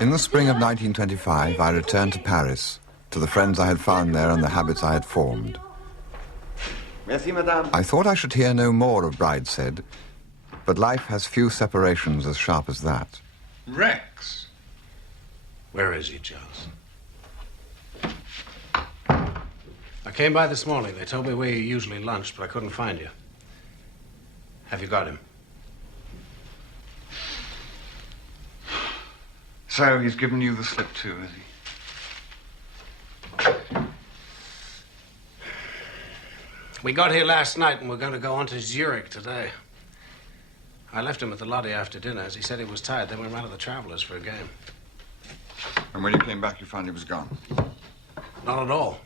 In the spring of 1925, I returned to Paris, to the friends I had found there and the habits I had formed. Merci, madame. I thought I should hear no more of Brideshead, but life has few separations as sharp as that. Rex. Where is he, Charles? I came by this morning. They told me where you usually lunch, but I couldn't find you. Have you got him? So he's given you the slip too, has he? We got here last night and we're going to go on to Zurich today. I left him at the lobby after dinner. As he said he was tired, then we went to the Travelers for a game. And when you came back, you found he was gone? Not at all.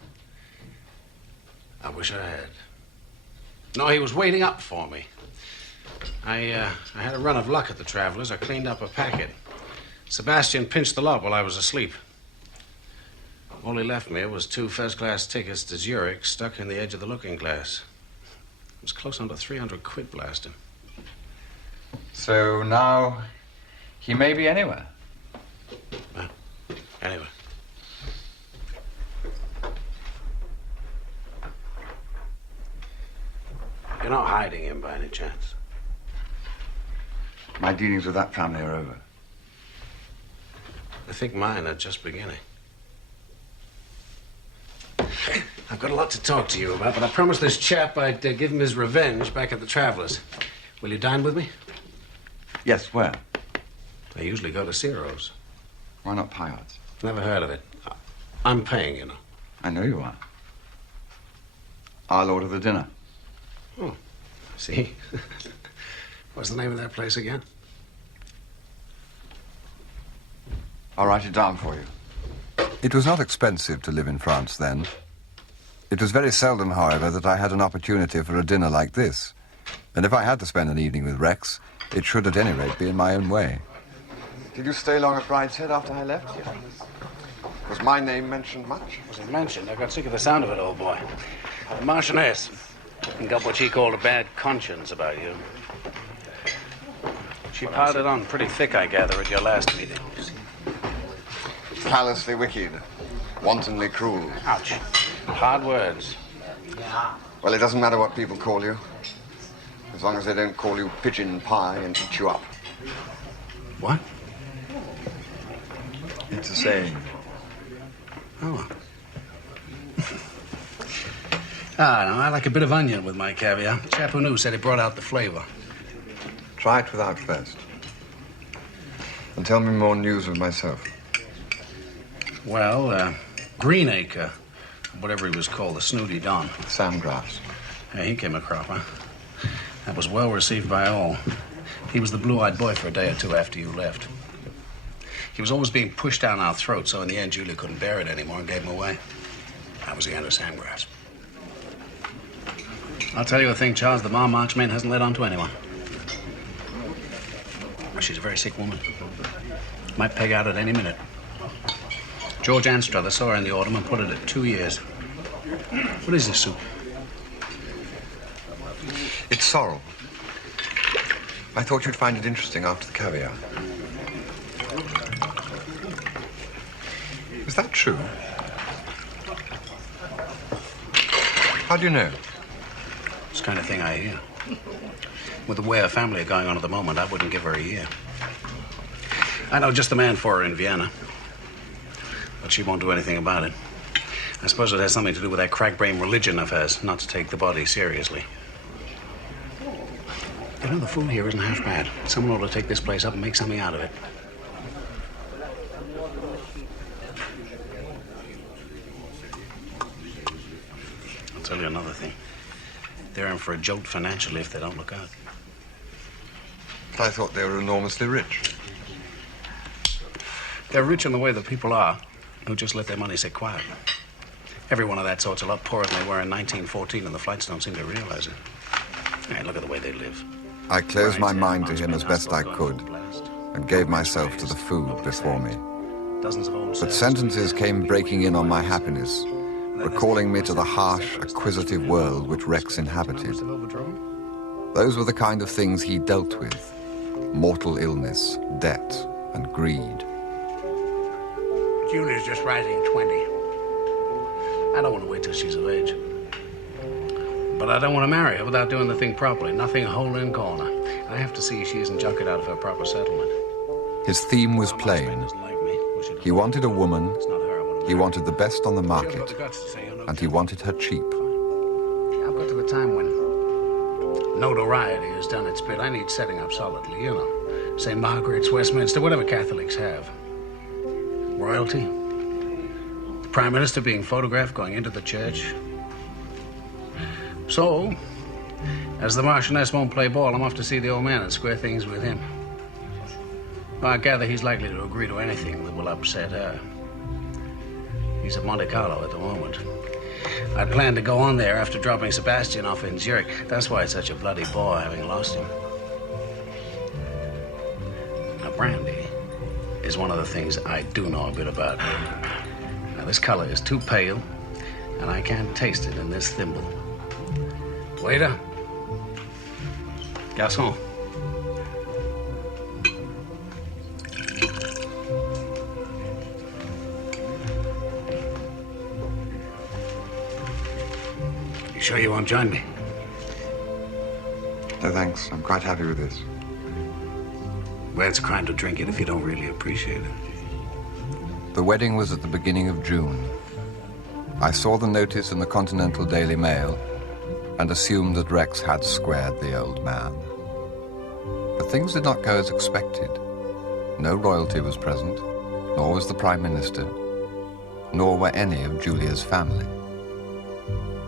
I wish I had. No, he was waiting up for me. I had a run of luck at the Travelers. I cleaned up a packet. Sebastian pinched the lot while I was asleep. All he left me was 2 first-class tickets to Zurich stuck in the edge of the looking glass. It was close under 300 quid blasting. So now he may be anywhere. Well, anyway. You're not hiding him by any chance? My dealings with that family are over. I think mine are just beginning. I've got a lot to talk to you about, but I promised this chap I'd give him his revenge back at the Travelers. Will you dine with me? Yes, where? I usually go to Ciro's. Why not Payard's? Never heard of it. I'm paying, you know. I know you are. I'll order the dinner. Oh, see? What's the name of that place again? I'll write it down for you. It was not expensive to live in France then. It was very seldom, however, that I had an opportunity for a dinner like this. And if I had to spend an evening with Rex, it should at any rate be in my own way. Did you stay long at Brideshead after I left? Yeah. Was my name mentioned much? Was it mentioned? I got sick of the sound of it, old boy. The Marchioness got what she called a bad conscience about you. She piled it on pretty thick, I gather, at your last meeting. Callously wicked, wantonly cruel. Ouch. Hard words. Well, it doesn't matter what people call you, as long as they don't call you pigeon pie and eat you up. What? It's a saying. Oh. No, I like a bit of onion with my caviar. The chap who knew said it brought out the flavor. Try it without first. And tell me more news of myself. Well, Greenacre, whatever he was called, the snooty Don. Sandgrass. Yeah, he came a cropper. That was well received by all. He was the blue-eyed boy for a day or two after you left. He was always being pushed down our throats, so in the end, Julia couldn't bear it anymore and gave him away. That was the end of Sandgrass. I'll tell you a thing, Charles, the Ma Marchmain hasn't let on to anyone. She's a very sick woman. Might peg out at any minute. George Anstruther saw her in the autumn and put it at 2 years. What is this soup? It's sorrel. I thought you'd find it interesting after the caviar. Is that true? How do you know? It's the kind of thing I hear. With the way her family are going on at the moment, I wouldn't give her a year. I know just the man for her in Vienna. But she won't do anything about it. I suppose it has something to do with that crack-brain religion of hers, not to take the body seriously. You know, the food here isn't half bad. Someone ought to take this place up and make something out of it. I'll tell you another thing. They're in for a jolt financially if they don't look out. But I thought they were enormously rich. They're rich in the way that people are who just let their money sit quiet. Every one of that sort's a lot poorer than they were in 1914, and the flights don't seem to realize it. Hey, look at the way they live. I closed my mind to him as best I could and gave myself to the food before me. But sentences came breaking in on my happiness, recalling me to the harsh, acquisitive world which Rex inhabited. Those were the kind of things he dealt with: mortal illness, debt, and greed. Julia's just rising 20. I don't want to wait till she's of age. But I don't want to marry her without doing the thing properly. Nothing hole in corner. I have to see she isn't junketed out of her proper settlement. His theme was plain. He wanted a woman, he wanted the best on the market, and he wanted her cheap. I've got to the time when notoriety has done its bit. I need setting up solidly, you know. St. Margaret's, Westminster, whatever Catholics have. Royalty. The Prime Minister being photographed going into the church. So, as the Marchioness won't play ball, I'm off to see the old man and square things with him. Well, I gather he's likely to agree to anything that will upset her. He's at Monte Carlo at the moment. I planned to go on there after dropping Sebastian off in Zurich. That's why it's such a bloody bore having lost him. Now, brandy is one of the things I do know a bit about. Now, this color is too pale, and I can't taste it in this thimble. Waiter. Garçon. You sure you won't join me? No, thanks. I'm quite happy with this. Well, it's a crime to drink it if you don't really appreciate it. The wedding was at the beginning of June. I saw the notice in the Continental Daily Mail and assumed that Rex had squared the old man. But things did not go as expected. No royalty was present, nor was the Prime Minister, nor were any of Julia's family.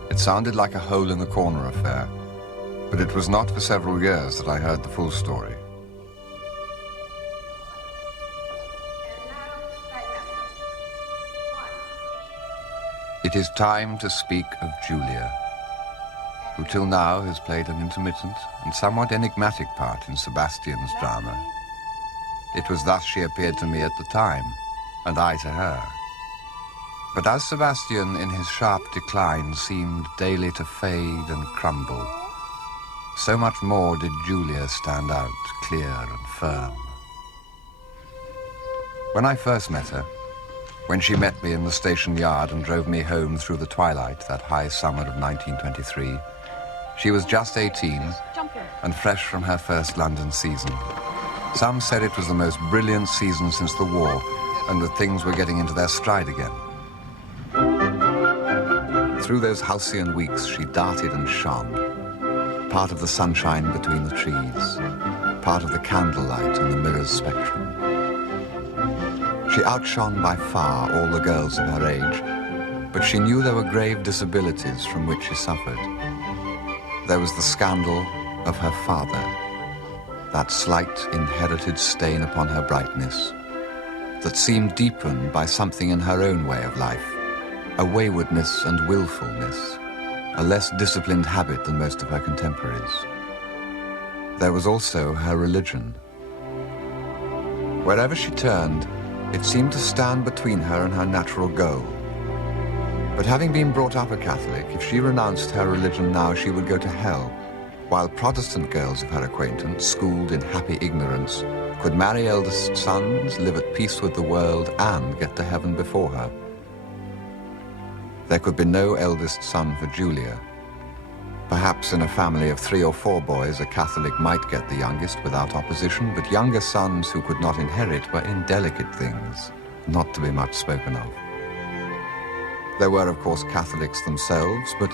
It sounded like a hole-in-the-corner affair, but it was not for several years that I heard the full story. It is time to speak of Julia, who till now has played an intermittent and somewhat enigmatic part in Sebastian's drama. It was thus she appeared to me at the time, and I to her. But as Sebastian, in his sharp decline, seemed daily to fade and crumble, so much more did Julia stand out clear and firm. When I first met her, when she met me in the station yard and drove me home through the twilight that high summer of 1923, she was just 18 and fresh from her first London season. Some said it was the most brilliant season since the war and that things were getting into their stride again. Through those halcyon weeks, she darted and shone, part of the sunshine between the trees, part of the candlelight in the mirror's spectrum. She outshone by far all the girls of her age, but she knew there were grave disabilities from which she suffered. There was the scandal of her father, that slight inherited stain upon her brightness, that seemed deepened by something in her own way of life, a waywardness and willfulness, a less disciplined habit than most of her contemporaries. There was also her religion. Wherever she turned, it seemed to stand between her and her natural goal. But having been brought up a Catholic, if she renounced her religion now, she would go to hell, while Protestant girls of her acquaintance, schooled in happy ignorance, could marry eldest sons, live at peace with the world, and get to heaven before her. There could be no eldest son for Julia. Perhaps in a family of 3 or 4 boys, a Catholic might get the youngest without opposition, but younger sons who could not inherit were indelicate things, not to be much spoken of. There were, of course, Catholics themselves, but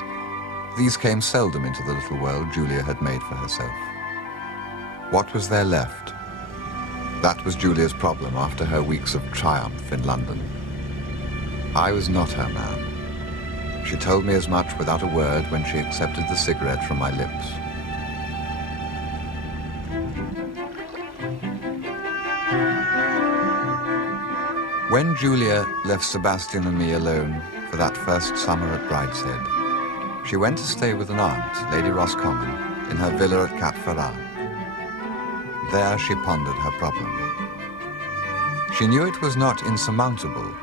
these came seldom into the little world Julia had made for herself. What was there left? That was Julia's problem after her weeks of triumph in London. I was not her man. She told me as much without a word when she accepted the cigarette from my lips. When Julia left Sebastian and me alone for that first summer at Brideshead, she went to stay with an aunt, Lady Roscommon, in her villa at Cap Ferrat. There she pondered her problem. She knew it was not insurmountable.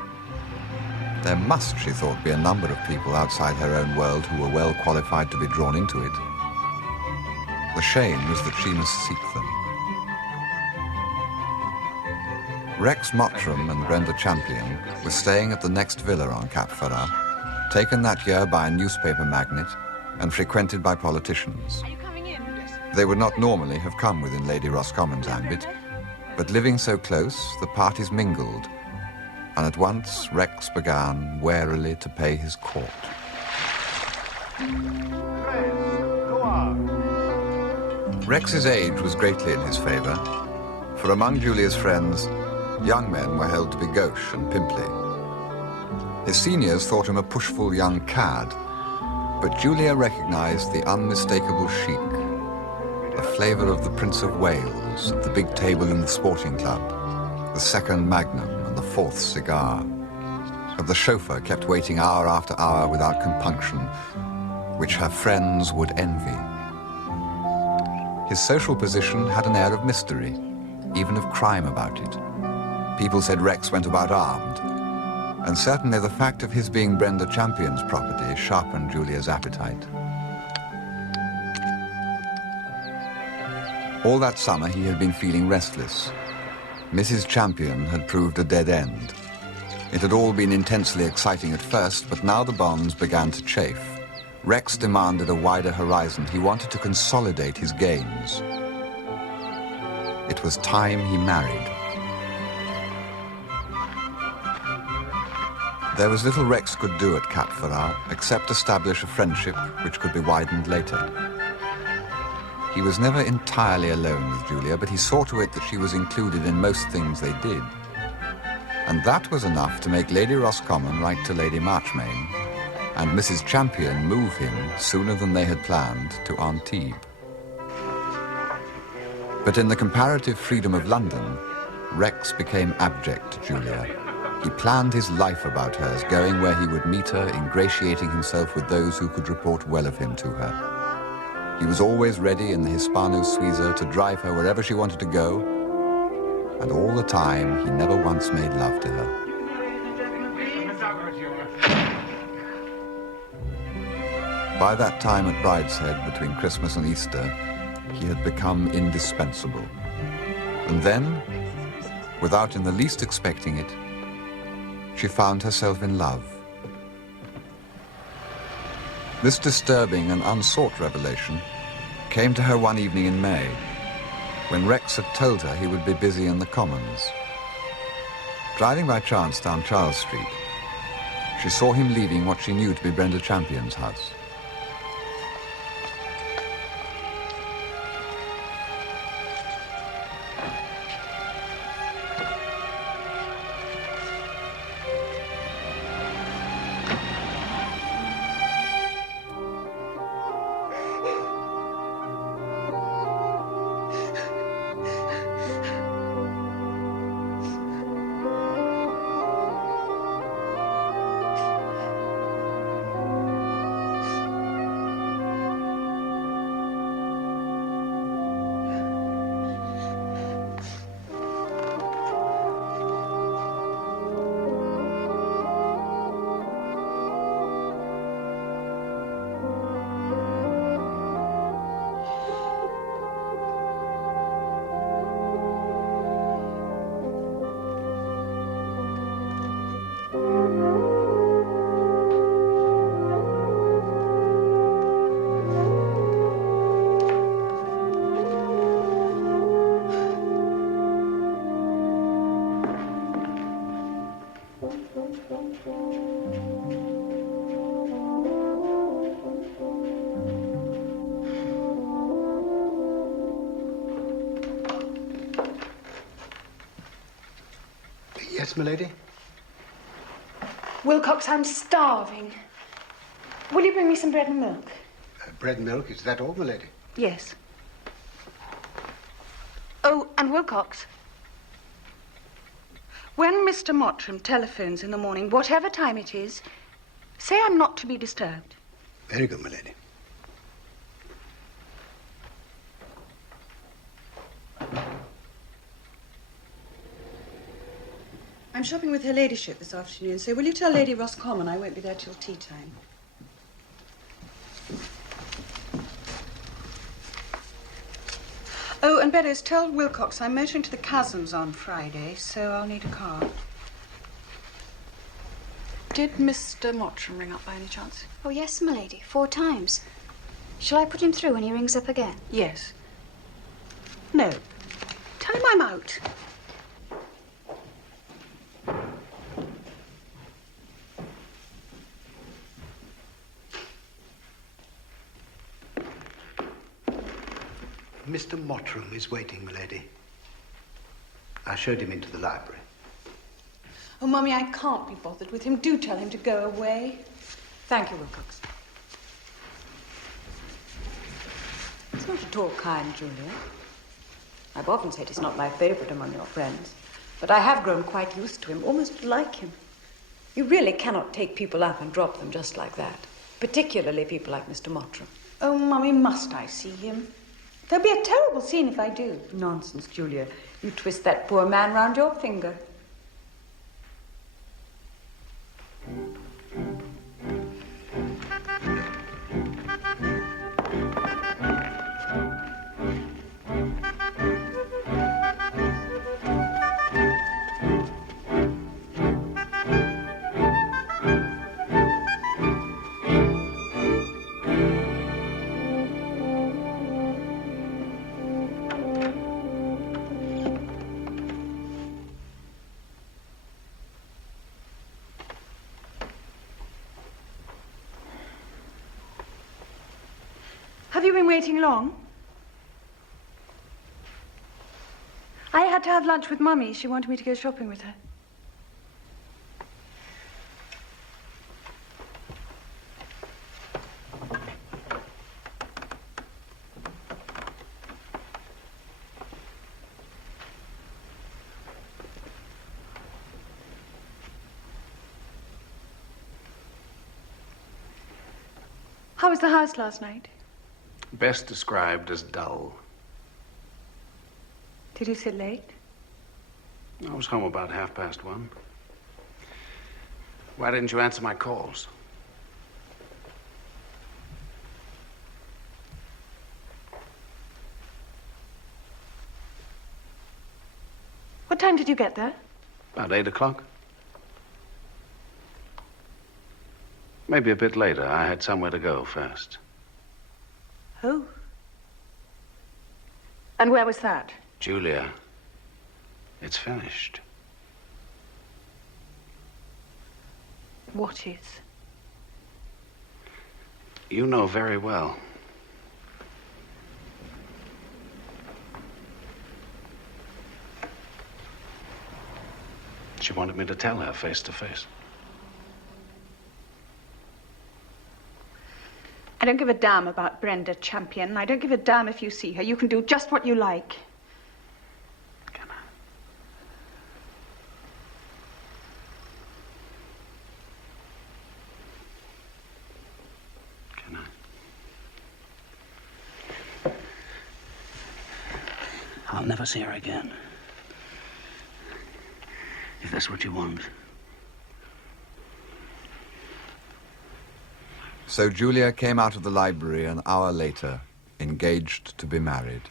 There must, she thought, be a number of people outside her own world who were well qualified to be drawn into it. The shame was that she must seek them. Rex Mottram and Brenda Champion were staying at the next villa on Cap Ferrat, taken that year by a newspaper magnate and frequented by politicians. Are you coming in? They would not normally have come within Lady Roscommon's ambit, but living so close, the parties mingled, and at once Rex began warily to pay his court. Rex's age was greatly in his favor, for among Julia's friends, young men were held to be gauche and pimply. His seniors thought him a pushful young cad, but Julia recognized the unmistakable chic, the flavor of the Prince of Wales at the big table in the sporting club, the second magnum and the fourth cigar, of the chauffeur kept waiting hour after hour without compunction, which her friends would envy. His social position had an air of mystery, even of crime about it. People said Rex went about armed, and certainly the fact of his being Brenda Champion's property sharpened Julia's appetite. All that summer he had been feeling restless. Mrs. Champion had proved a dead end. It had all been intensely exciting at first, but now the bonds began to chafe. Rex demanded a wider horizon. He wanted to consolidate his gains. It was time he married. There was little Rex could do at Cap Ferrat except establish a friendship which could be widened later. He was never entirely alone with Julia, but he saw to it that she was included in most things they did. And that was enough to make Lady Roscommon write to Lady Marchmain, and Mrs. Champion move him sooner than they had planned to Antibes. But in the comparative freedom of London, Rex became abject to Julia. He planned his life about hers, going where he would meet her, ingratiating himself with those who could report well of him to her. He was always ready in the Hispano Suiza to drive her wherever she wanted to go, and all the time he never once made love to her. By that time at Brideshead, between Christmas and Easter, he had become indispensable. And then, without in the least expecting it, she found herself in love. This disturbing and unsought revelation came to her one evening in May, when Rex had told her he would be busy in the Commons. Driving by chance down Charles Street, she saw him leaving what she knew to be Brenda Champion's house. Yes, my lady? Wilcox, I'm starving. Will you bring me some bread and milk? Bread and milk, is that all, my lady? Yes. Oh, and Wilcox, when Mr. Mottram telephones in the morning, whatever time it is, say I'm not to be disturbed. Very good, my lady. I'm shopping with her ladyship this afternoon, so will you tell Lady Roscommon I won't be there till tea time? Oh, and Beddoes, tell Wilcox I'm motoring to the Chasms on Friday, so I'll need a car. Did Mr. Mottram ring up by any chance? Oh, yes, my lady, 4 times. Shall I put him through when he rings up again? Yes. No. Tell him I'm out. Mr. Mottram is waiting, milady. I showed him into the library. Oh, Mummy, I can't be bothered with him. Do tell him to go away. Thank you, Wilcox. It's not at all kind, Julia. I've often said he's not my favourite among your friends, but I have grown quite used to him, almost like him. You really cannot take people up and drop them just like that, particularly people like Mr. Mottram. Oh, Mummy, must I see him? There'll be a terrible scene if I do. Nonsense, Julia. You twist that poor man round your finger. Have you been waiting long? I had to have lunch with Mummy. She wanted me to go shopping with her. How was the house last night? Best described as dull. Did you sit late? I was home about 1:30. Why didn't you answer my calls? What time did you get there? About 8 o'clock. Maybe a bit later. I had somewhere to go first. Oh. And where was that? Julia, it's finished. What is? You know very well. She wanted me to tell her face to face. I don't give a damn about Brenda Champion. I don't give a damn if you see her. You can do just what you like. Can I? Can I? I'll never see her again. If that's what you want. So Julia came out of the library an hour later, engaged to be married.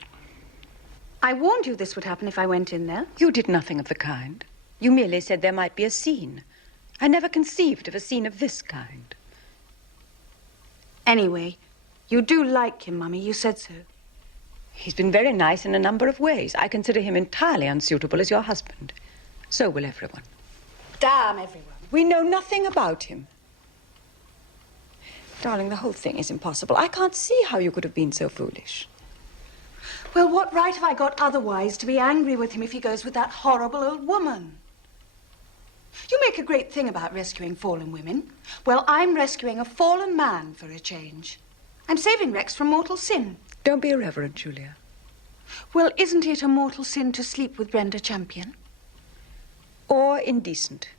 I warned you this would happen if I went in there. You did nothing of the kind. You merely said there might be a scene. I never conceived of a scene of this kind. Anyway, you do like him, Mummy. You said so. He's been very nice in a number of ways. I consider him entirely unsuitable as your husband. So will everyone. Damn everyone. We know nothing about him. Darling, the whole thing is impossible. I can't see how you could have been so foolish. Well, what right have I got otherwise to be angry with him if he goes with that horrible old woman? You make a great thing about rescuing fallen women. Well, I'm rescuing a fallen man for a change. I'm saving Rex from mortal sin. Don't be irreverent, Julia. Well, isn't it a mortal sin to sleep with Brenda Champion? Or indecent.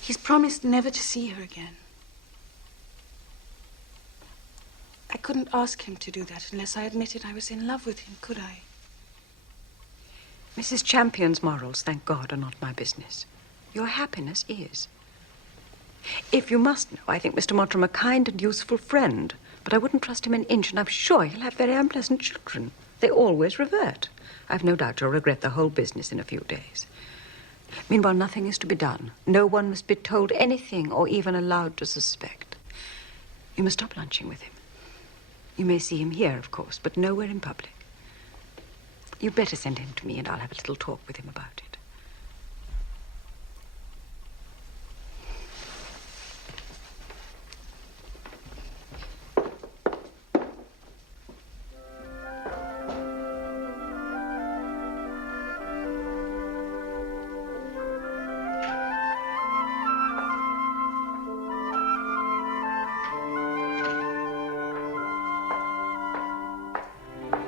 He's promised never to see her again. I couldn't ask him to do that unless I admitted I was in love with him, could I? Mrs. Champion's morals, thank God, are not my business. Your happiness is. If you must know, I think Mr. Mottram a kind and useful friend, But I wouldn't trust him an inch, and I'm sure he'll have very unpleasant children. They always revert. I've no doubt you'll regret the whole business in a few days. Meanwhile, nothing is to be done. No one must be told anything or even allowed to suspect. You must stop lunching with him. You may see him here, of course, but nowhere in public. You'd better send him to me, and I'll have a little talk with him about it.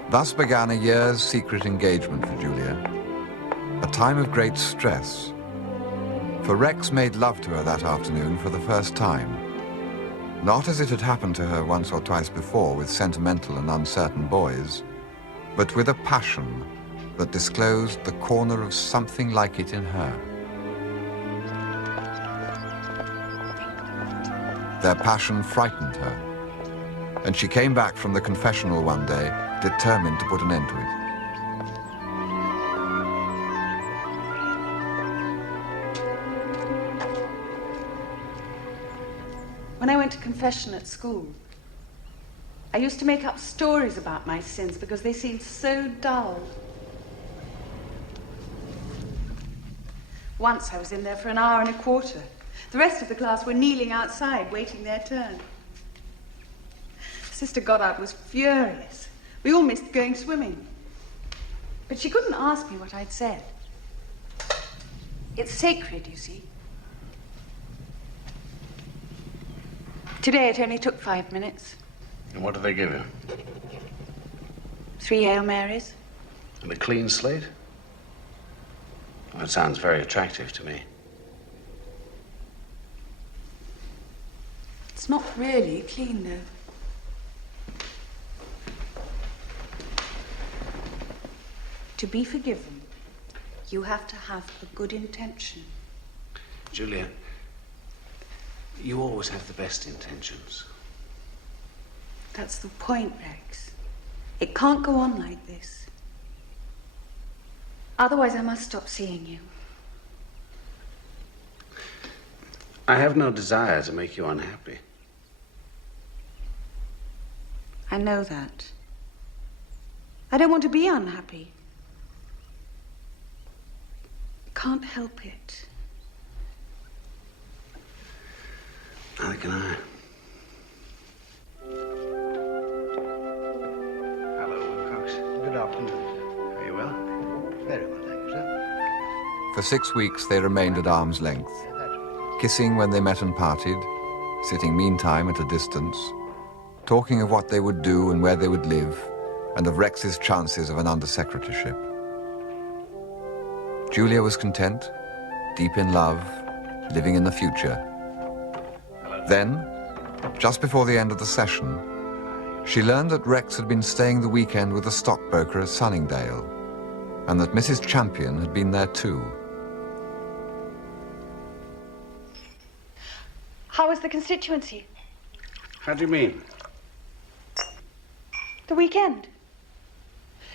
Thus began a year's secret engagement for Julia, a time of great stress. For Rex made love to her that afternoon for the first time, not as it had happened to her once or twice before with sentimental and uncertain boys, but with a passion that disclosed the corner of something like it in her. Their passion frightened her, and she came back from the confessional one day determined to put an end to it. When I went to confession at school, I used to make up stories about my sins because they seemed so dull. Once I was in there for an hour and a quarter. The rest of the class were kneeling outside, waiting their turn. Sister Goddard was furious. We all missed going swimming. But she couldn't ask me what I'd said. It's sacred, you see. Today it only took 5 minutes. And what did they give you? 3 Hail Marys. And a clean slate? Well, that sounds very attractive to me. It's not really clean, though. To be forgiven, you have to have a good intention. Julia, you always have the best intentions. That's the point, Rex. It can't go on like this. Otherwise, I must stop seeing you. I have no desire to make you unhappy. I know that. I don't want to be unhappy. Can't help it. Neither can I. Hello, Wilcox. Good afternoon, sir. Are you well? Very well, thank you, sir. For 6 weeks they remained at arm's length, kissing when they met and parted, sitting meantime at a distance, talking of what they would do and where they would live, and of Rex's chances of an undersecretaryship. Julia was content, deep in love, living in the future. Then, just before the end of the session, she learned that Rex had been staying the weekend with a stockbroker at Sunningdale, and that Mrs. Champion had been there too. How was the constituency? How do you mean? The weekend.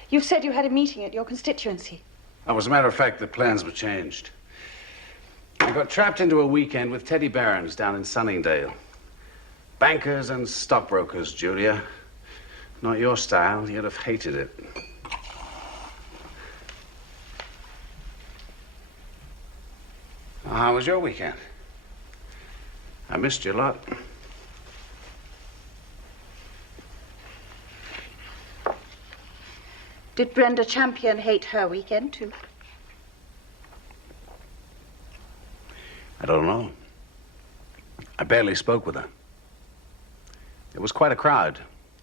You've said you had a meeting at your constituency. Oh, as a matter of fact, the plans were changed. I got trapped into a weekend with Teddy Barons down in Sunningdale. Bankers and stockbrokers, Julia. Not your style. You'd have hated it. How was your weekend? I missed you a lot. Did Brenda Champion hate her weekend, too? I don't know. I barely spoke with her. It was quite a crowd.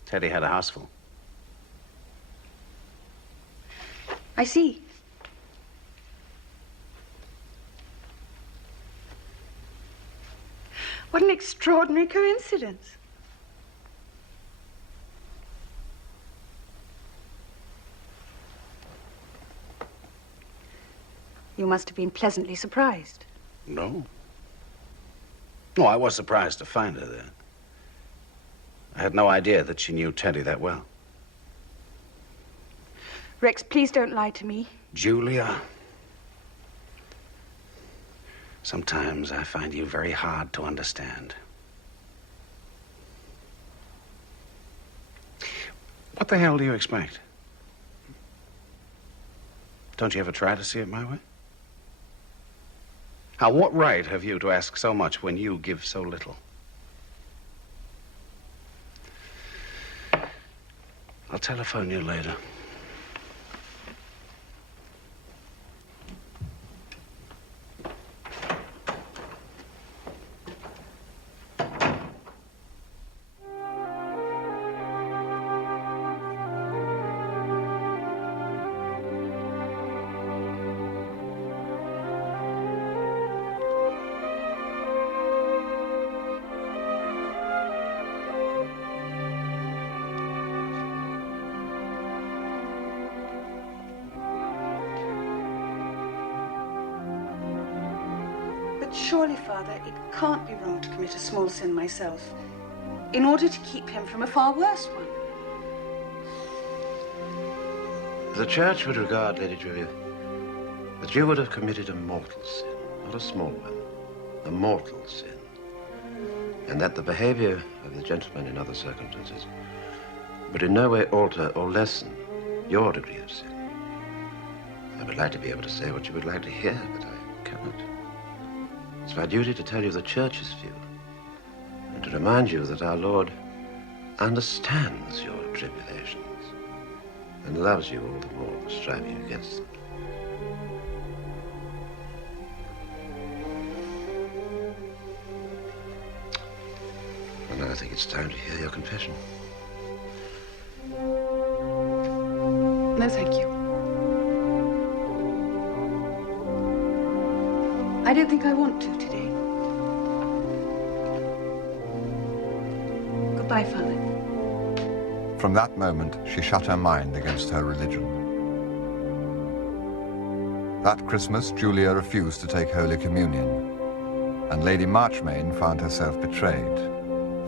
Teddy had a house full. I see. What an extraordinary coincidence. You must have been pleasantly surprised. No. No, I was surprised to find her there. I had no idea that she knew Teddy that well. Rex, please don't lie to me. Julia, sometimes I find you very hard to understand. What the hell do you expect? Don't you ever try to see it my way? Now, what right have you to ask so much when you give so little? I'll telephone you later. But surely, Father, it can't be wrong to commit a small sin myself in order to keep him from a far worse one. The Church would regard, Lady Julia, that you would have committed a mortal sin, not a small one, a mortal sin, and that the behavior of the gentleman in other circumstances would in no way alter or lessen your degree of sin. I would like to be able to say what you would like to hear, but I cannot. It's my duty to tell you the Church's view, and to remind you that our Lord understands your tribulations and loves you all the more for striving against them. And now I think it's time to hear your confession. No, thank you. I don't think I want to today. Goodbye, Father. From that moment, she shut her mind against her religion. That Christmas, Julia refused to take Holy Communion, and Lady Marchmain found herself betrayed,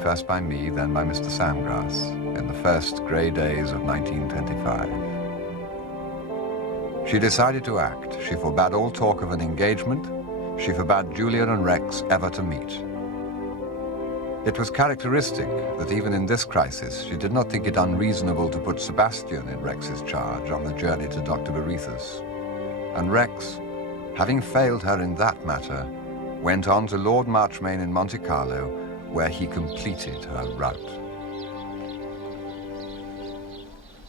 first by me, then by Mr. Samgrass, in the first grey days of 1925. She decided to act. She forbade all talk of an engagement. She forbade Julia and Rex ever to meet. It was characteristic that even in this crisis, she did not think it unreasonable to put Sebastian in Rex's charge on the journey to Dr. Beretha's. And Rex, having failed her in that matter, went on to Lord Marchmain in Monte Carlo, where he completed her route.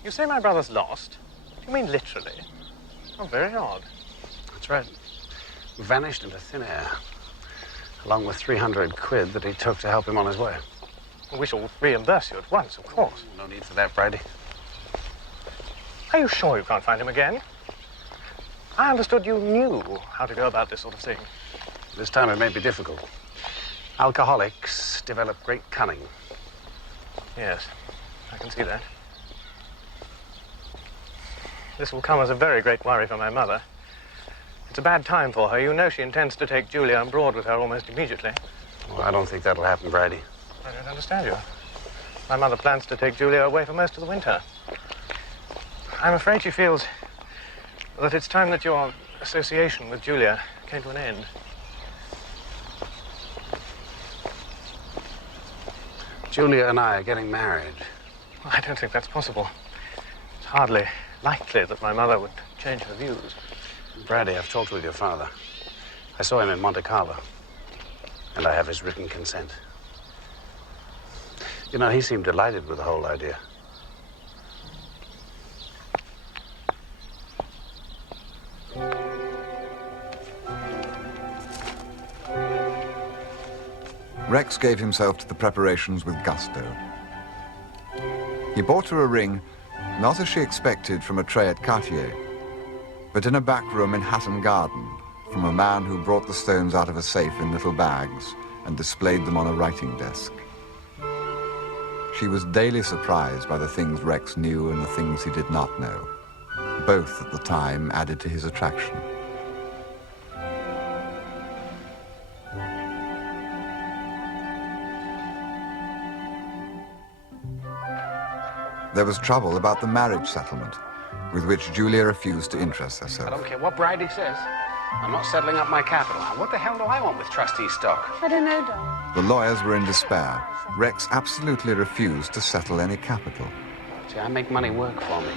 You say my brother's lost? Do you mean literally? Oh, very odd. That's right. Vanished into thin air, along with 300 quid that he took to help him on his way. Well, we shall reimburse you at once, of course. No need for that, Brady. Are you sure you can't find him again? I understood you knew how to go about this sort of thing. This time it may be difficult. Alcoholics develop great cunning. Yes, I can see that. This will come as a very great worry for my mother. It's a bad time for her. You know she intends to take Julia abroad with her almost immediately. Well, I don't think that'll happen, Brady. I don't understand you. My mother plans to take Julia away for most of the winter. I'm afraid she feels that it's time that your association with Julia came to an end. Julia and I are getting married. Well, I don't think that's possible. It's hardly likely that my mother would change her views. Brady, I've talked with your father. I saw him in Monte Carlo, and I have his written consent. You know, he seemed delighted with the whole idea. Rex gave himself to the preparations with gusto. He bought her a ring, not as she expected from a tray at Cartier, but in a back room in Hatton Garden, from a man who brought the stones out of a safe in little bags and displayed them on a writing desk. She was daily surprised by the things Rex knew and the things he did not know. Both at the time added to his attraction. There was trouble about the marriage settlement, with which Julia refused to interest I herself. don't care what Bridie says. I'm not settling up my capital. Now, what the hell do I want with trustee stock? I don't know, darling. The lawyers were in despair. Rex absolutely refused to settle any capital. See, I make money work for me.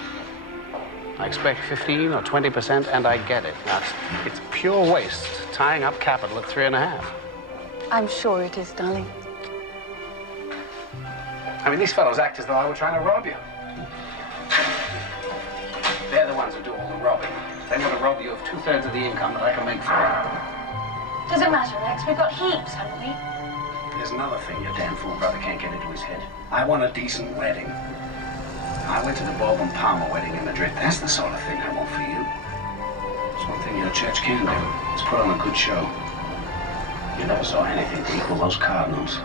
I expect 15 or 20%, and I get it. Now, it's pure waste tying up capital at 3.5. I'm sure it is, darling. I mean, these fellows act as though I were trying to rob you. They're the ones who do all the robbing. They want to rob you of 2/3 of the income that I can make for you. Doesn't matter, Rex. We've got heaps, haven't we? There's another thing your damn fool brother can't get into his head. I want a decent wedding. I went to the Bob and Palmer wedding in Madrid. That's the sort of thing I want for you. It's one thing your church can do. It's put on a good show. You never saw anything to equal those cardinals.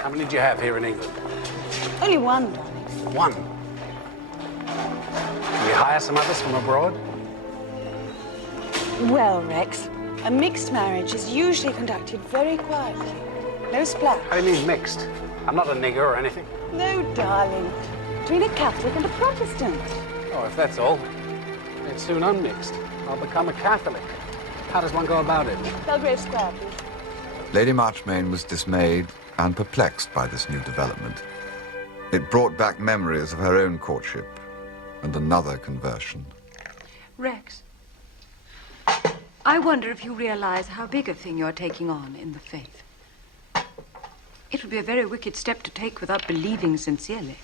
How many did you have here in England? Only one, darling. One. Can we hire some others from abroad? Well, Rex, a mixed marriage is usually conducted very quietly. No splash. How do you mean mixed? I'm not a nigger or anything. No, darling. Between a Catholic and a Protestant. Oh, if that's all, it's soon unmixed. I'll become a Catholic. How does one go about it? Belgrave Square, please. Lady Marchmain was dismayed and perplexed by this new development. It brought back memories of her own courtship and another conversion. Rex, I wonder if you realize how big a thing you're taking on in the faith. It would be a very wicked step to take without believing sincerely.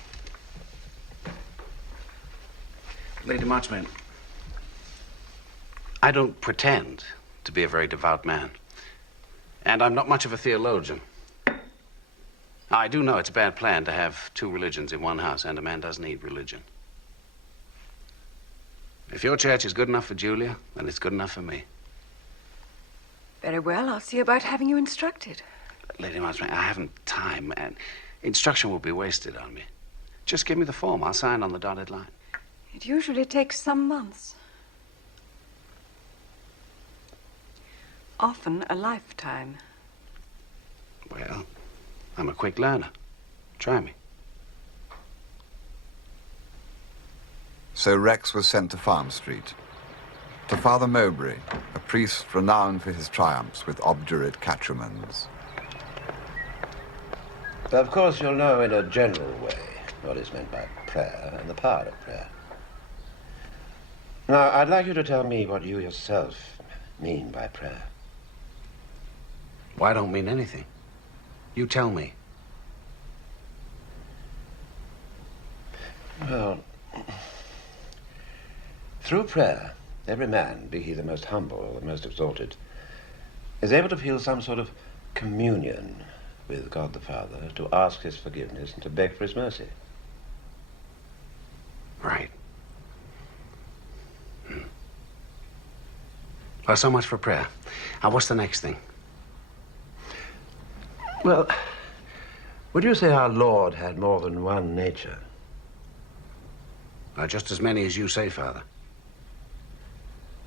Lady Marchmain, I don't pretend to be a very devout man. And I'm not much of a theologian. Now, I do know it's a bad plan to have two religions in one house, and a man does need religion. If your church is good enough for Julia, then it's good enough for me. Very well, I'll see about having you instructed. Lady Marchmain, I haven't time, and instruction will be wasted on me. Just give me the form. I'll sign on the dotted line. It usually takes some months. Often a lifetime. Well, I'm a quick learner. Try me. So Rex was sent to Farm Street, to Father Mowbray, a priest renowned for his triumphs with obdurate catechumens. Of course, you'll know in a general way what is meant by prayer and the power of prayer. Now, I'd like you to tell me what you yourself mean by prayer. Well, I don't mean anything. You tell me. Well, through prayer, every man, be he the most humble or the most exalted, is able to feel some sort of communion with God the Father, to ask his forgiveness and to beg for his mercy. Right. Well, so much for prayer. Now, what's the next thing? Well, would you say our Lord had more than one nature? Just as many as you say, Father.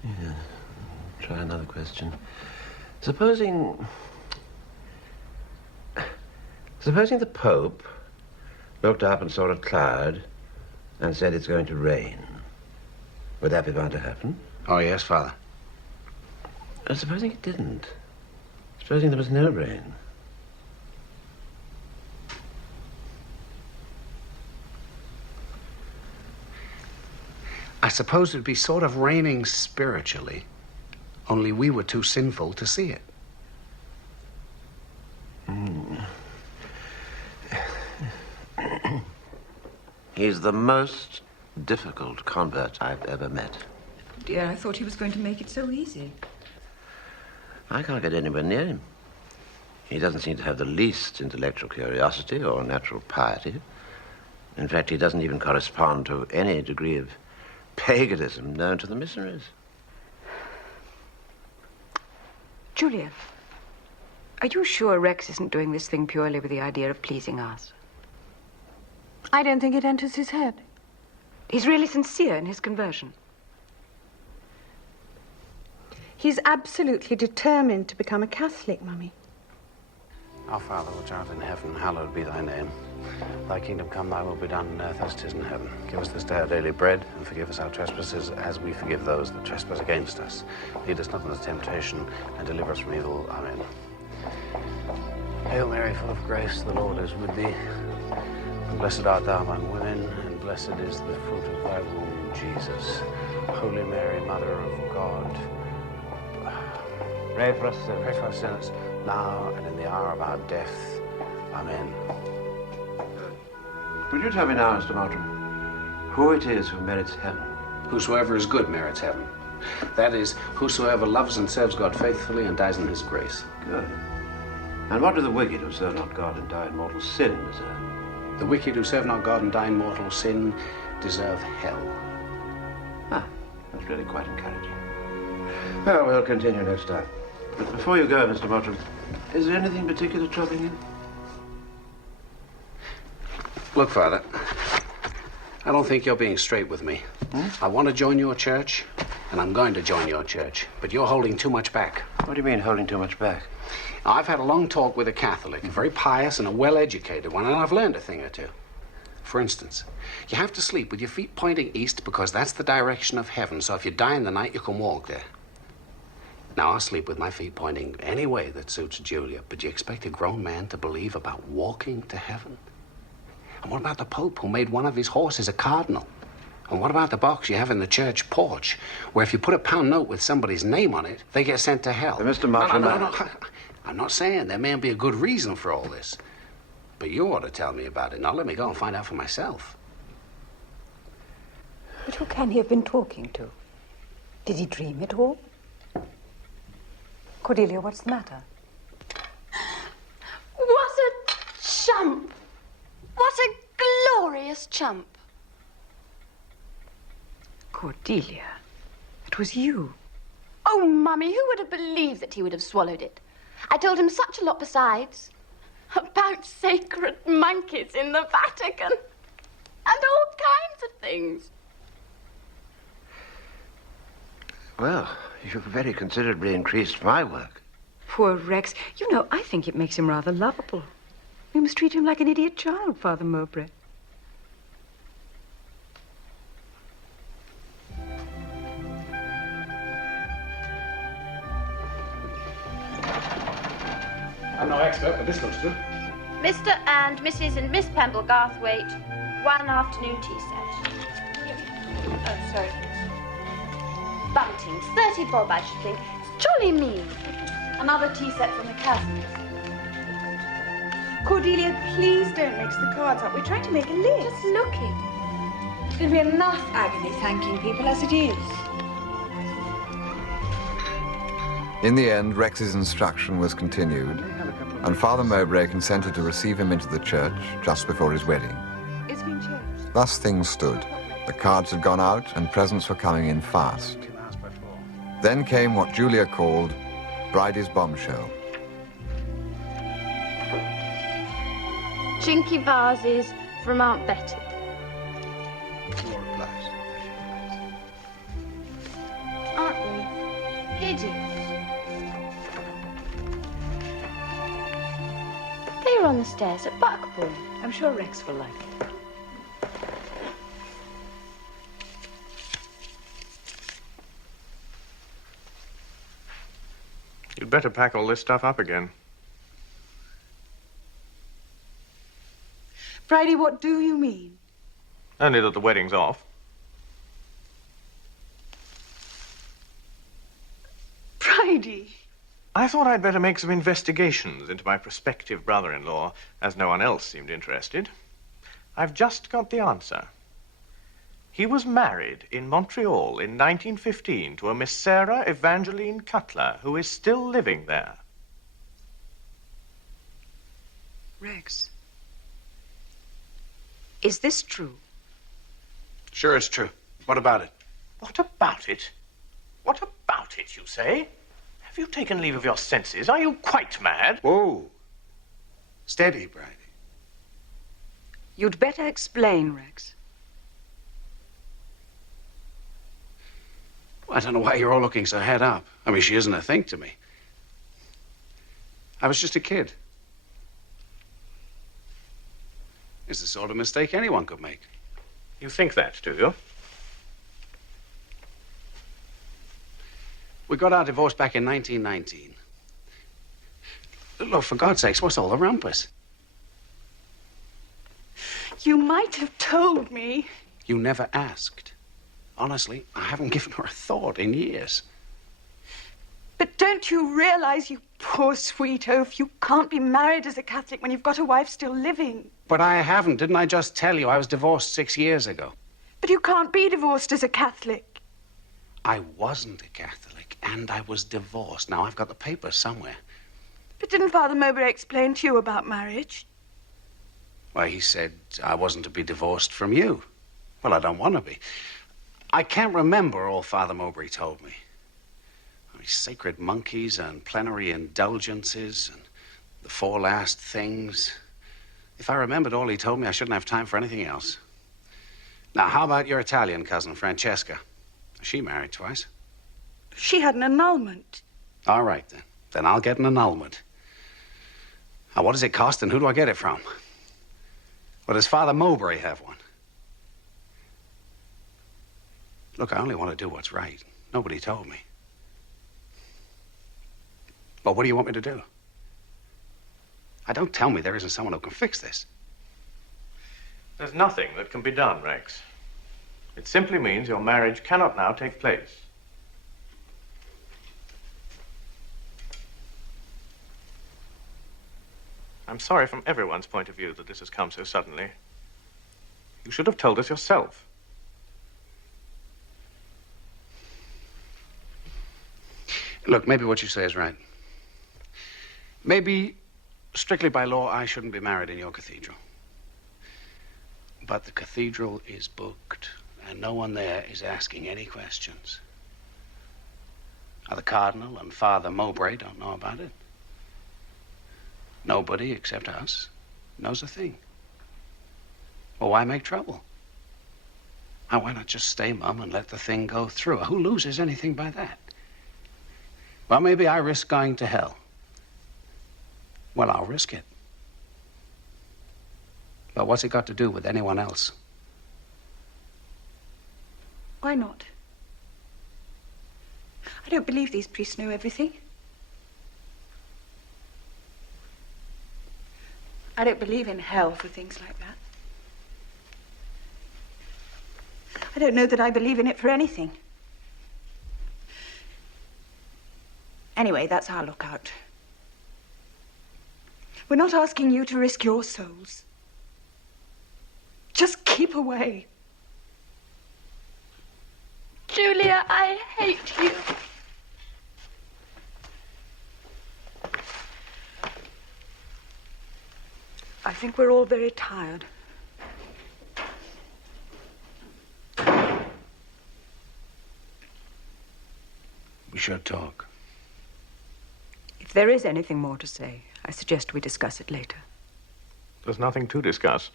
Yeah. Try another question. Supposing the Pope looked up and saw a cloud and said it's going to rain. Would that be bound to happen? Oh, yes, Father. Supposing it didn't. Supposing there was no rain. I suppose it'd be sort of raining spiritually, only we were too sinful to see it. He's the most difficult convert I've ever met. Dear, I thought he was going to make it so easy. I can't get anywhere near him. He doesn't seem to have the least intellectual curiosity or natural piety. In fact, he doesn't even correspond to any degree of paganism known to the missionaries. Julia, are you sure Rex isn't doing this thing purely with the idea of pleasing us? I don't think it enters his head. He's really sincere in his conversion. He's absolutely determined to become a Catholic, Mummy. Our Father, which art in heaven, hallowed be thy name. Thy kingdom come, thy will be done on earth as it is in heaven. Give us this day our daily bread, and forgive us our trespasses as we forgive those that trespass against us. Lead us not into temptation, and deliver us from evil. Amen. Hail Mary, full of grace, the Lord is with thee. Blessed art thou among women, and blessed is the fruit of thy womb, Jesus. Holy Mary, Mother of God, pray for us sinners, now and in the hour of our death. Amen. Would you tell me now, Mr. Mottram, who it is who merits heaven? Whosoever is good merits heaven. That is, whosoever loves and serves God faithfully and dies in his grace. Good. And what do the wicked who serve not God and die in mortal sin deserve? The wicked who serve not God and die in mortal sin deserve hell. Ah, that's really quite encouraging. Well, we'll continue next time. But before you go, Mr. Mottram, is there anything particular troubling you? Look, Father, I don't think you're being straight with me. I want to join your church, and I'm going to join your church, but you're holding too much back. What do you mean, holding too much back? I've had a long talk with a Catholic, a very pious and a well-educated one, and I've learned a thing or two. For instance, you have to sleep with your feet pointing east because that's the direction of heaven, so if you die in the night, you can walk there. Now, I'll sleep with my feet pointing any way that suits Julia, but you expect a grown man to believe about walking to heaven? And what about the Pope, who made one of his horses a cardinal? And what about the box you have in the church porch, where if you put a pound note with somebody's name on it, they get sent to hell? Mr. Mottram... No. I'm not saying there may be a good reason for all this, but you ought to tell me about it. Now, let me go and find out for myself. But who can he have been talking to? Did he dream it all? Cordelia, what's the matter? What a chump! What a glorious chump! Cordelia, it was you. Oh, Mummy, who would have believed that he would have swallowed it? I told him such a lot besides. About sacred monkeys in the Vatican. And all kinds of things. Well, you've very considerably increased my work. Poor Rex. You know, I think it makes him rather lovable. We must treat him like an idiot child, Father Mowbray. I'm no expert, but this looks good. Mr. and Mrs. and Miss Pemble Garthwaite, 1 afternoon tea set. Oh, sorry. Buntings, 30 bob, I should think. It's jolly mean. Another tea set from the cousins. Cordelia, please don't mix the cards up. We're trying to make a list. Just looking. It's going to be enough agony thanking people as it is. In the end, Rex's instruction was continued, and Father Mowbray consented to receive him into the church just before his wedding. It's been changed. Thus things stood. The cards had gone out, and presents were coming in fast. Then came what Julia called Bridie's bombshell. Chinky vases from Aunt Betty. Aren't they hideous? They were on the stairs at Buckbourne. I'm sure Rex will like it. You'd better pack all this stuff up again. Bridie, what do you mean? Only that the wedding's off. Bridie. I thought I'd better make some investigations into my prospective brother-in-law, as no one else seemed interested. I've just got the answer. He was married in Montreal in 1915 to a Miss Sarah Evangeline Cutler, who is still living there. Rex, is this true? Sure, it's true. What about it? What about it? What about it, you say? Have you taken leave of your senses? Are you quite mad? Whoa. Steady, Bridie. You'd better explain, Rex. Well, I don't know why you're all looking so head up. I mean, she isn't a thing to me. I was just a kid. It's the sort of mistake anyone could make. You think that, do you? We got our divorce back in 1919. Look, for God's sakes, what's all the rumpus? You might have told me. You never asked. Honestly, I haven't given her a thought in years. But don't you realize, you poor sweet oaf, you can't be married as a Catholic when you've got a wife still living? But I haven't. Didn't I just tell you I was divorced 6 years ago? But you can't be divorced as a Catholic. I wasn't a Catholic, and I was divorced. Now, I've got the papers somewhere. But didn't Father Mowbray explain to you about marriage? Why, he said I wasn't to be divorced from you. Well, I don't want to be. I can't remember all Father Mowbray told me. Sacred monkeys and plenary indulgences and the 4 last things. If I remembered all he told me, I shouldn't have time for anything else. Now, how about your Italian cousin, Francesca? She married twice. She had an annulment. All right, then. Then I'll get an annulment. Now, what does it cost and who do I get it from? Well, does Father Mowbray have one? Look, I only want to do what's right. Nobody told me. Well, what do you want me to do? Don't tell me there isn't someone who can fix this. There's nothing that can be done, Rex. It simply means your marriage cannot now take place. I'm sorry from everyone's point of view that this has come so suddenly. You should have told us yourself. Look, maybe what you say is right. Maybe, strictly by law, I shouldn't be married in your cathedral. But the cathedral is booked, and no one there is asking any questions. Now, the Cardinal and Father Mowbray don't know about it. Nobody except us knows a thing. Well, why make trouble? Now, why not just stay mum and let the thing go through? Who loses anything by that? Well, maybe I risk going to hell. Well, I'll risk it. But what's it got to do with anyone else? Why not? I don't believe these priests know everything. I don't believe in hell for things like that. I don't know that I believe in it for anything. Anyway, that's our lookout. We're not asking you to risk your souls. Just keep away. Julia, I hate you. I think we're all very tired. We should talk. If there is anything more to say, I suggest we discuss it later. There's nothing to discuss,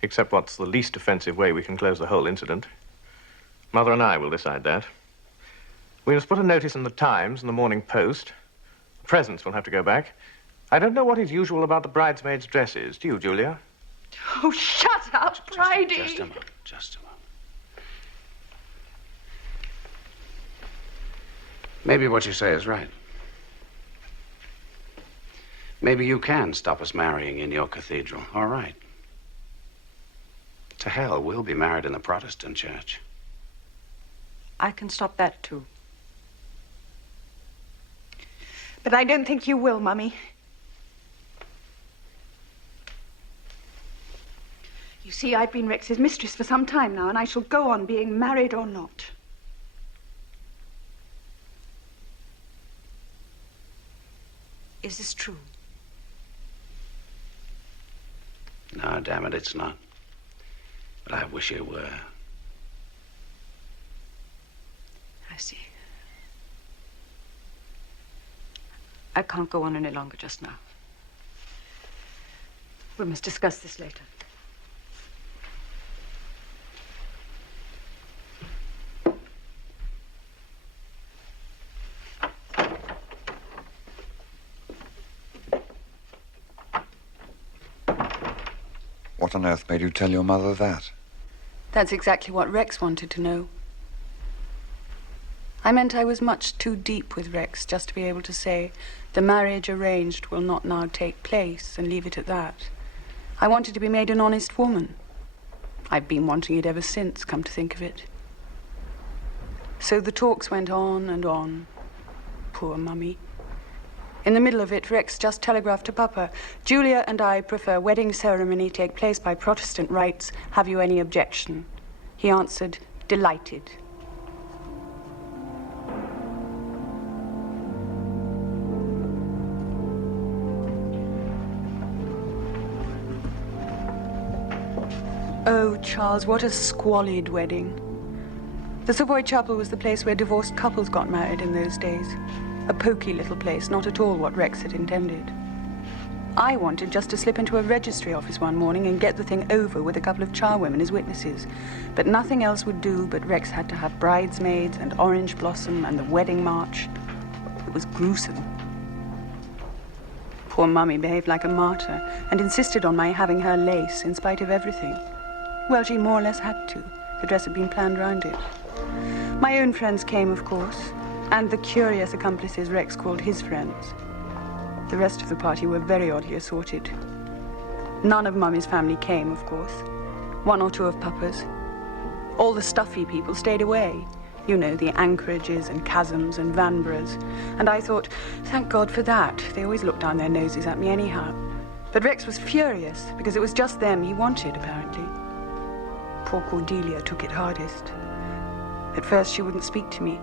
except what's the least offensive way we can close the whole incident. Mother and I will decide that. We must put a notice in the Times and the Morning Post. The presents will have to go back. I don't know what is usual about the bridesmaids' dresses. Do you, Julia? Oh, shut up, Bridie. Just a moment, just a moment. Maybe what you say is right. Maybe you can stop us marrying in your cathedral. All right. To hell, we'll be married in the Protestant church. I can stop that, too. But I don't think you will, Mummy. You see, I've been Rex's mistress for some time now, and I shall go on being married or not. Is this true? No, damn it, it's not. But I wish it were. I see. I can't go on any longer just now. We must discuss this later. What on earth made you tell your mother that? That's exactly what Rex wanted to know. I meant I was much too deep with Rex just to be able to say, the marriage arranged will not now take place, and leave it at that. I wanted to be made an honest woman. I've been wanting it ever since, come to think of it. So the talks went on and on. Poor Mummy. In the middle of it, Rex just telegraphed to Papa, Julia and I prefer wedding ceremony take place by Protestant rites. Have you any objection? He answered, delighted. Oh, Charles, what a squalid wedding. The Savoy Chapel was the place where divorced couples got married in those days. A poky little place, not at all what Rex had intended. I wanted just to slip into a registry office one morning and get the thing over with a couple of charwomen as witnesses. But nothing else would do, but Rex had to have bridesmaids and orange blossom and the wedding march. It was gruesome. Poor Mummy behaved like a martyr and insisted on my having her lace in spite of everything. Well, she more or less had to. The dress had been planned around it. My own friends came, of course, and the curious accomplices Rex called his friends. The rest of the party were very oddly assorted. None of Mummy's family came, of course. One or two of Papa's. All the stuffy people stayed away. You know, the Anchorages and Chasms and Vanburghs. And I thought, thank God for that. They always looked down their noses at me anyhow. But Rex was furious because it was just them he wanted, apparently. Poor Cordelia took it hardest. At first, she wouldn't speak to me.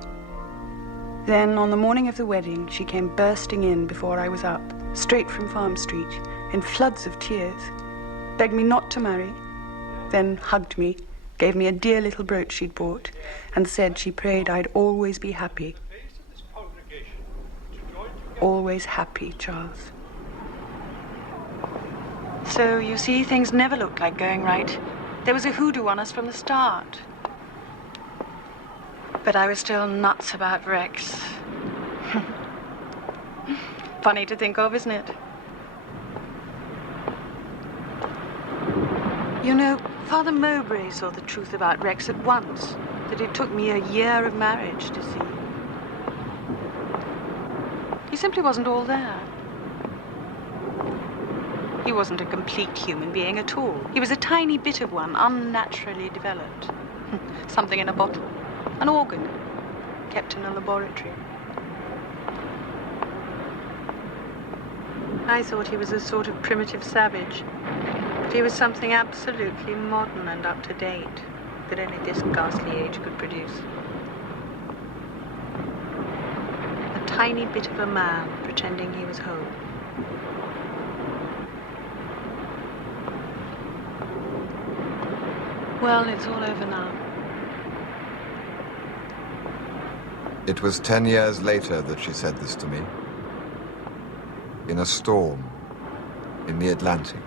Then, on the morning of the wedding, she came bursting in before I was up, straight from Farm Street, in floods of tears, begged me not to marry, then hugged me, gave me a dear little brooch she'd bought, and said she prayed I'd always be happy. Always happy, Charles. So, you see, things never looked like going right. There was a hoodoo on us from the start. But I was still nuts about Rex. Funny to think of, isn't it? You know, Father Mowbray saw the truth about Rex at once, that it took me a year of marriage to see. He simply wasn't all there. He wasn't a complete human being at all. He was a tiny bit of one, unnaturally developed. Something in a bottle. An organ, kept in a laboratory. I thought he was a sort of primitive savage, but he was something absolutely modern and up to date that only this ghastly age could produce. A tiny bit of a man pretending he was whole. Well, it's all over now. It was 10 years later that she said this to me. In a storm in the Atlantic.